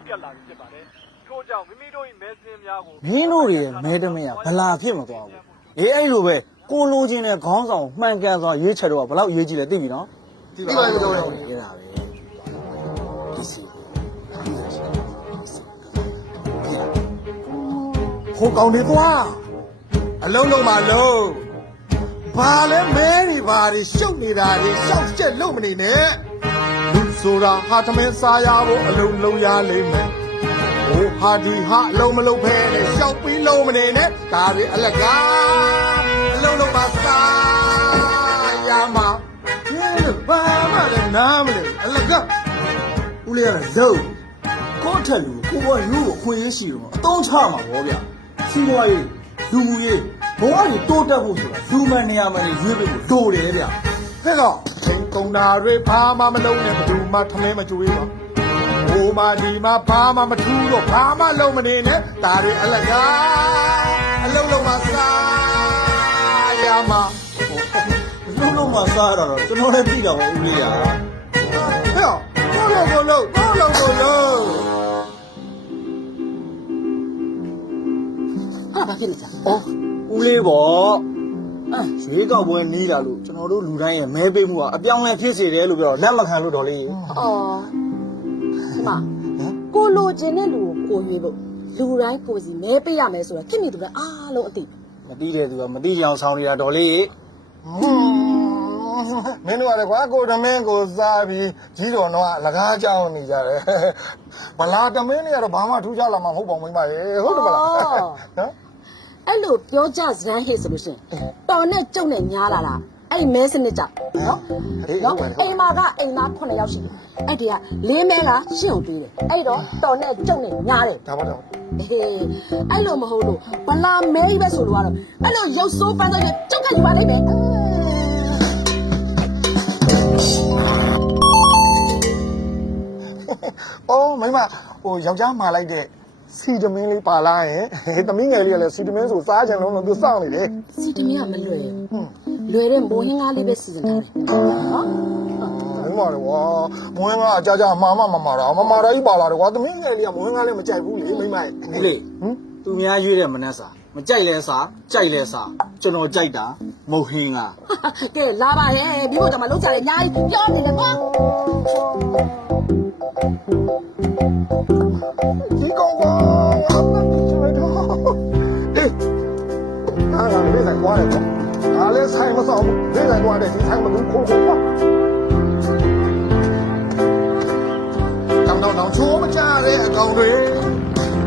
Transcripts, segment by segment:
ကြီးပြတ်လာပြီဖြစ်ပါတယ်ထို့ကြောင့်မိမိတို့၏မဲစင်းများကိုမင်းတို့ရဲ့မဲတမရဗလာဖြစ်မသွားဘူးအေးအဲ့လိုပဲကိုလိုချင်တဲ့ခေါင်းဆောင်မှန်ကန်စွာရွေးချယ်တော့ဘယ်လောက်ရွေးကြည့်လဲသိပြီနော်ဒီပါလို့ပြောရအောင်အဲ့ဒါပဲဒီစီဒီစီဟိုကောင်တွေသွားအလုံးလုံးမလုံးဘာလဲမဲတွေဘာတွေရှုပ်နေတာတွေရှောက်ချက်လုံးမနေနဲ့လူ ဆိုတာဟာသမင်းစားရဖို့အလုံးလုံးရလိမ့်မယ်ဟိုဟာဒီဟာအလုံးမလုံးဖဲနဲ့ရှောက်ပြီးလုံးမနေနဲ့ဒါတွေအလကားအလုံးလုံးပါစားရမှာဒီလိုဘာမှလည်းနားမလဲအလကားဦးလေးရတယ်ရုပ်ကိုယ့်ထက်လူကိုကယူကိုအခွင့်အရေးရှိတော့အတုံးချမှာဗောဗျစီးပွားရေးလူမှုရေးဘဝကြီးတိုးတက်ဖို့ဆိုတာလူမှန်နေရာမှန်နေရွေးပေးဖို့တိုးတယ်ဗျဟဲ့တော့ချိန် ကုန်တာတွေဘာမှမလုံးနဲ့ဘယ်သူမှထမင်းမကျွေးပါဟိုမှာဒီမှာဘာမှမထူးတော့ဘာမှလုံးမနေနဲ့ဒါတွေအလကားအလုံးလုံးမစားရမှာလုံးလုံးမှစားရတော့ကျွန်တော်လည်းပြီးတာပါဦးလေးရဟဲ့တော့ကိုလုံးကိုလုံးကိုလုံးကိုလုံးဟာဘာဖြစ်လဲကြာဩဦးလေးဗောအဲရွေးကောက်ပွဲနီးလာလို့ကျွန် တော်တို့လူတိုင်းရဲ့မဲပေးမှုကအပြောင်းလဲဖြစ်စေတယ်လို့ပြောလက်မခံလို့တော်လေးအော်ဒီမှာကိုလိုချင်တဲ့လူကိုကိုရွေးဖို့လူတိုင်းကိုစီမဲပေးရမယ်ဆိုတော့ခင်မိသူလည်းအားလုံးအသိမတိတဲ့သူကမတိကြအောင်ဆောင်းနေတာတော်လေးဟွန်းမင်းတို့ကလည်းကွာကိုတမင်းကိုစားပြီးကြီးတော်တော့အလကားကြောင်းနေကြတယ်ဗလာတမင်းလေးကတော့ဘာမှထူးခြားလာမှာမဟုတ်ပါဘူးမိမရေဟုတ်တယ်မလားဟမ်အဲ့လိုပြောကြစမ်းဟစ်ဆိုလို့ရှိရင်တော်နဲ့ကြုံနဲ့ညားလာတာ အဲ့မဲစနစ်ကြောင့်နော်ဟေးနော်ဟုတ်ပါအိမ်မာကအိမ်သား9ယောက်ရှိတယ်အဲ့ဒီကလေးမဲကရှင်းအောင်ပေးတယ်အဲ့တော့တော်နဲ့ကြုံနဲ့ညားတယ်ဒါပါတော့ဟေးအဲ့လိုမဟုတ်လို့ဘလာမဲကြီးပဲဆိုလို့ကတော့အဲ့လိုရုပ်ဆိုးပန်းတဲ့ကြုတ်ခတ်ယူပါလိမ့်မယ်။အော်မိမဟိုယောက်ျားမှာလိုက်တဲ့ စီတမင်းလေးပါလာရင်တမင်းငယ်လေးကလည်းစီတမင်းဆိုစားချင်လုံးလို့သူစောင့်နေတယ်စီတမီးကမလွယ်ဘူးလွယ်တဲ့မိုးဟင်းကားလေးပဲစီစဉ်ထားတယ်နော်။မိမလည်းဝါမွေးကအကြကြမှာမမမာတာမမာတာကြီးပါလာတယ်ကွာတမင်းငယ်လေးကမွေးကားလေးမကြိုက်ဘူးလေမိမရဲ့ဦးလေးဟမ်သူများရွေးတဲ့မနှက်စာ မကြိုက်လဲစာကြိုက်လဲစာကျွန်တော်ကြိုက်တာမဟုတ်ဟင်းကကဲလာပါရဲ့ဒီဘုတ်ကမှလုံးချတယ်အများကြီးပြောနေတယ်ကွာဒီကောင်ကွာအမကျွေးတော့အေးအားကလေးဆိုင်ကွာတယ်ကွာဒါလည်းဆိုင်မဆောင်ဘူးလေးဆိုင်ကွာတယ်ဒီဆိုင်မကူခိုးခိုးကွာတောင်တောင်တောင်ချိုးမကြတဲ့အကောင်တွေ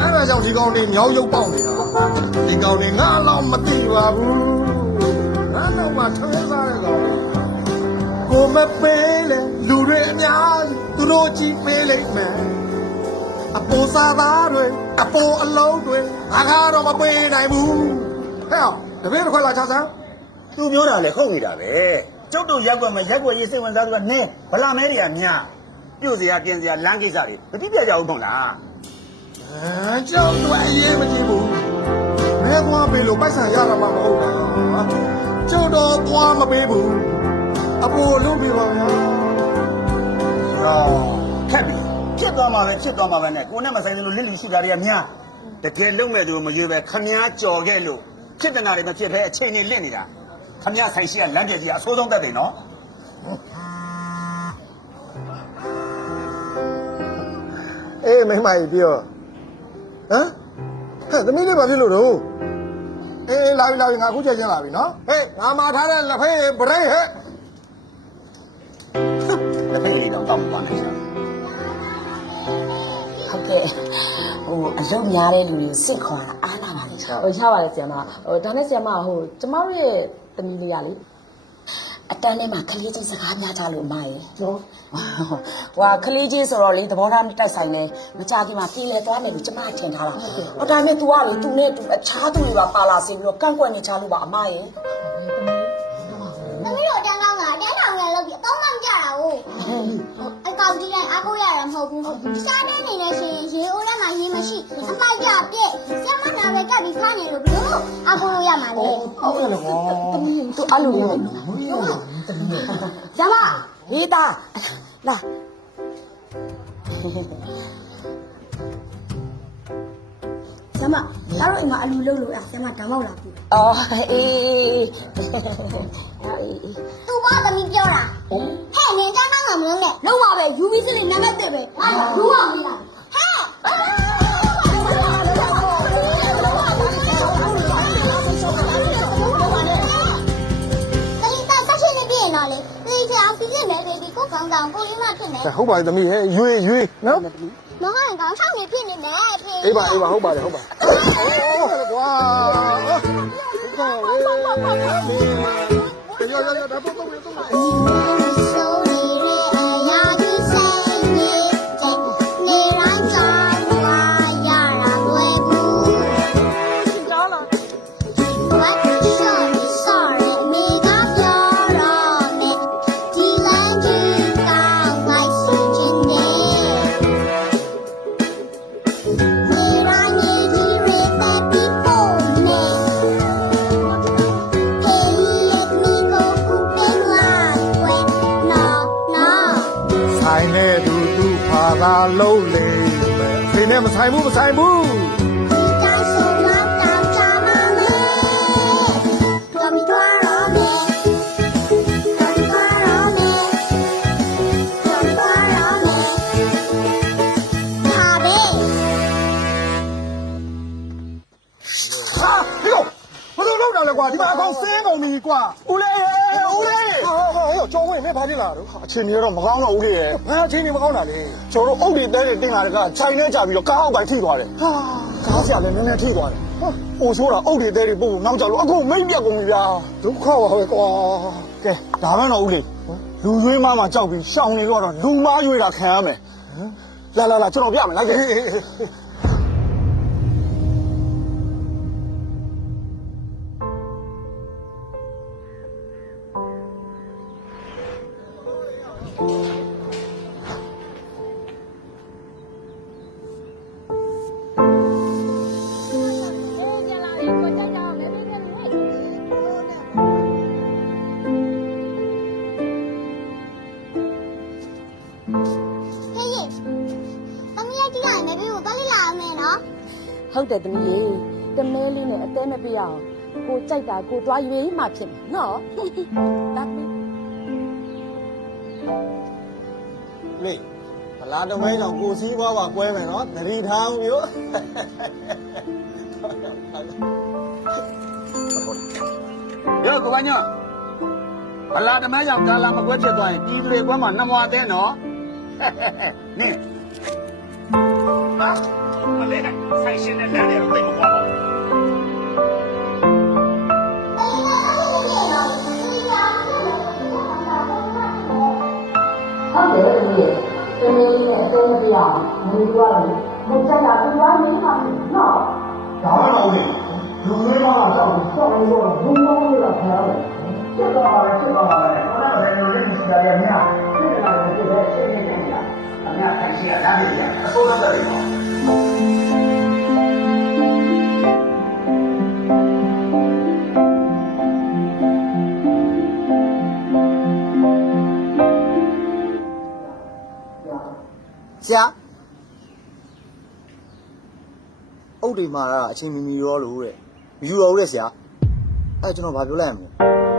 အဲ့ဒါကြောင့်ဒီကောင်တွေမြောက်ရုပ်ပေါက်နေတာ ဒီကောင်တွေငါတော့မသိပါဘူးငါတော့မှထွေးစားတဲ့ကောင်တွေကိုမပေးလေလူတွေအများကြီးသူတို့ကြည့်ပေးလိမ့်မယ်အပေါ်စားသားတွေအပေါ်အလုံးတွေငါကတော့မပေးနိုင်ဘူးဟဲ့အောင်တပည့်တစ်ခွက်လာချစမ်းသူပြောတာလေဟုတ်နေတာပဲကျုပ်တို့ရက်ွက်မဲ့ရက်ွက်ရေးစိတ်ဝင်စားသူကနင်းဗလာမဲတွေကများပြုတ်စရာပြင်စရာလမ်းကိစ္စတွေမတိပြကြဘူးမဟုတ်လားအဲကြောက်တော့အရေးမကြည့်ဘူး မဲသွားပေးလို့ပိုက်ဆံရတာမှမဟုတ်တာကျောက်တော့သွားမပေးဘူးအပေါ်လုံးပြပါဗျာဟောခက်ပြီဖြစ်သွားမှာပဲဖြစ်သွားမှာပဲနဲ့ကိုနဲ့မဆိုင်လို့လစ်လီရှိတာတွေကများတကယ်လုံးမဲ့သူမရွေးပဲခမားကြော်ခဲ့လို့ဖြစ်တဲ့နာတွေမဖြစ်ပဲအချိန်နဲ့လင့်နေတာခမားဆိုင်ရှိကလမ်းပြည့်ကြီးအဆိုးဆုံးတက်တယ်နော်အေးမိမကြီးပြောဟမ်ဟဲ့သမီးလေးဘာဖြစ်လို့တော့ အေးလာပြီလာပြီငါအခုချက်ချင်းလာပြီနော်ဟေးငါမှာထားတဲ့လက်ဖေးဗရိတ်ဟဲ့လက်ဖက်လေးတော့တောက်ပါနဲ့ဆရာဟုတ်ကဲ့ဟိုအလုပ်များတဲ့လူတွေကိုစစ်ခေါ်တာအားလာပါလေဟိုရပါတယ်ဆရာမဟိုဒါနဲ့ဆရာမဟိုကျမတို့ရဲ့သမီးလေးရလေ အတန်းထဲမှာကလေးချင်းစကားများကြလို့အမရေဟုတ်ဟွာကလေးချင်းဆိုတော့လေသဘောထားမတိုက်ဆိုင်နဲ့မကြခင်မှာပြေးလဲသွားမယ်လို့ကျမထင်ထားတာဟိုဒါနဲ့ तू ကလေ तू နဲ့ तू အခြားသူတွေပါပါလာစေပြီးတော့ကန့်ကွက်နေချလို့ပါအမရေ သမီးတို့အတန်းကောင်းတာအတန်းထောင်ရလို့ပြီးအတော့မှမကြတာဟုတ်အကောင်ကြီးတိုင်းအားကိုးရတာမဟုတ်ဘူးစားတဲ့နေနဲ့ဆိုရင်ရေအိုးထဲမှာရေမရှိအမိုက်ကြပြည့်ကျမနာပဲကပ်ပြီးဖားနေလို့ဘယ်လိုအားကိုးလို့ရမှာလဲ ဟုတ်တယ်ကွာသမီး तू အဲ့လို ရ လေကျမဟေးတာလာဆမလာတော့အိမ်မှာအလူလုံးလို့အဲ့ဆမဓာမောက်လာပြီအော်အေးအေးသူဘာသမီးပြောတာဟဲ့နင်အကြောင်းကောင်းကမလုံးနဲ့လုံးပါပဲယူပြီးစနေနံပါတ်1ပဲဟာယူပါမလား ဟုတ်ပါတယ်သမီးဟဲ့ရွေရွေနော်မဟုတ်ကောင်းဆောင်နေဖြစ်နေတယ်အဖေအေးပါအေးပါဟုတ်ပါတယ်ဟုတ်ပါကွာဟုတ်ကဲ့ရောရောရောဒါတော့တော့တော့ အဖေနဲ့မဆိုင်ဘူးမဆိုင်ဘူးဒီတိုင်းဆုံးလောက်တောင်ချမမေတော် ဟာဟာဟေ့ကျော်ဝင်မင်းဘာဖြစ်လာတော့အချိန်ကြီးတော့မကောင်းတော့ဦးလေးရဲ့ဘာအချင်းနေမကောင်းတာလေကျွန်တော်တို့အုတ်တွေတဲတွေတင်လာတဲ့ကခြိုင်နေကြပြီးတော့ကားအောက်ပိုင်းထိသွားတယ်ဟာကားဆရာလည်းနည်းနည်းထိသွားတယ်ဟိုဆိုးတာအုတ်တွေတဲတွေပို့နောက်ကြလို့အခုမိမ့်ပြတ်ကုန်ပြီဗျာဒုက္ခပါပဲကွာကဲဒါမှတော့ဦးလေးလူရွေးမမှကြောက်ပြီးရှောင်နေတော့လူမားရွေးတာခံရမယ်လာလာလာကျွန်တော်ပြမယ်လိုက်ခဲ့ ဟေးသမီးရဲ့ဒီကနေ့ဘေးကိုသွားလိလာအောင်မယ်နော်ဟုတ်တယ်သမီးရေတမဲလေးနဲ့အသေးမပြရအောင်ကိုကြိုက်တာကိုတွားရွေးမှဖြစ်မယ်နော်ဒါသမီး လေဗလာတမဲကြောင့်ကိုစည်းပွားပါကွဲမယ်နော်သတိထားဦးမျိုးရောကဘာညဗလာတမဲကြောင့်ကာလာမကွဲဖြစ်သွားရင်ပြည်သူတွေကွဲမှာနှမွားတဲ့နော်နင်းဟာမလေးဆိုင်ရှင်နဲ့လမ်းတွေတော့သိမကွာပါဘူးအေးတော့ဒီလိုဒီလိုဟုတ်တယ် သမီးရေတမဲလေးနဲ့အသေးမပြရအောင်မင်းတို့ရတ ဆရာအုတ်တွေမှာအချင်းမီမီရောလို့တဲ့မယူတော့တဲ့ဆရာအဲကျွန်တော်ဘာပြောလိုက်ရမလဲ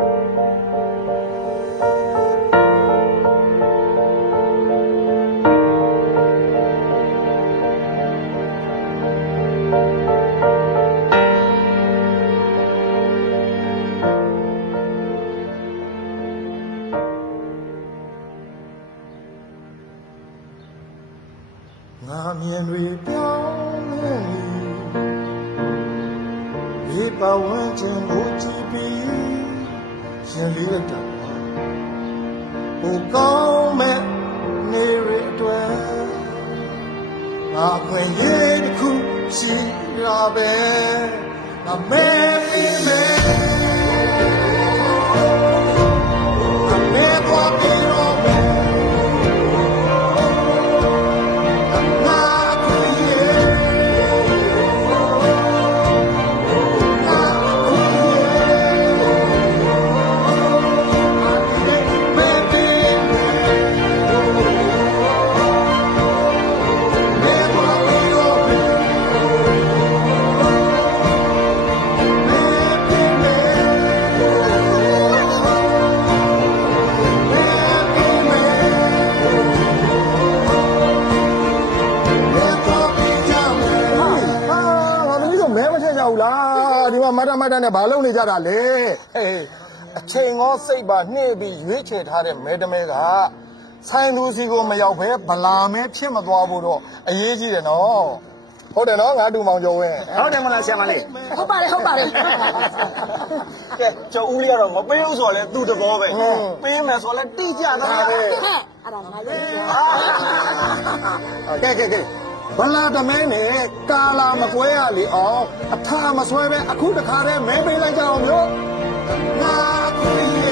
ရှိရပဲငါမဲပြီးမဲ မတမတနဲ့ဘာလုပ်နေကြတာလဲဟေးအချိန်ရောစိတ်ပါနှိမ့်ပြီးရွေးချယ်ထားတဲ့မဲတမဲကဆိုင်လူစီကိုမရောက်ဘဲဗလာမဲဖြစ်မသွားဘူးတော့အရေးကြီးတယ်နော်ဟုတ်တယ်နော်ငါတူမောင်ကျော်ဝင်းဟုတ်တယ်မလားဆရာမလေးဟုတ်ပါတယ်ဟုတ်ပါတယ်ကဲကျော်ဦးလေးကတော့မပေးဘူးဆိုတော့လေသူ့တဘောပဲဟုတ်ပေးမယ်ဆိုတော့လေတိကျသွားတာပဲအဲ့ဒါငါလေးကဲကဲကဲ ဗလာတမဲနဲ့ကာလာမကွဲရလေအောင်အထာမဆွဲပဲအခုတခါတည်းမဲပေးလိုက်ကြအောင်မျိုးငါခွေ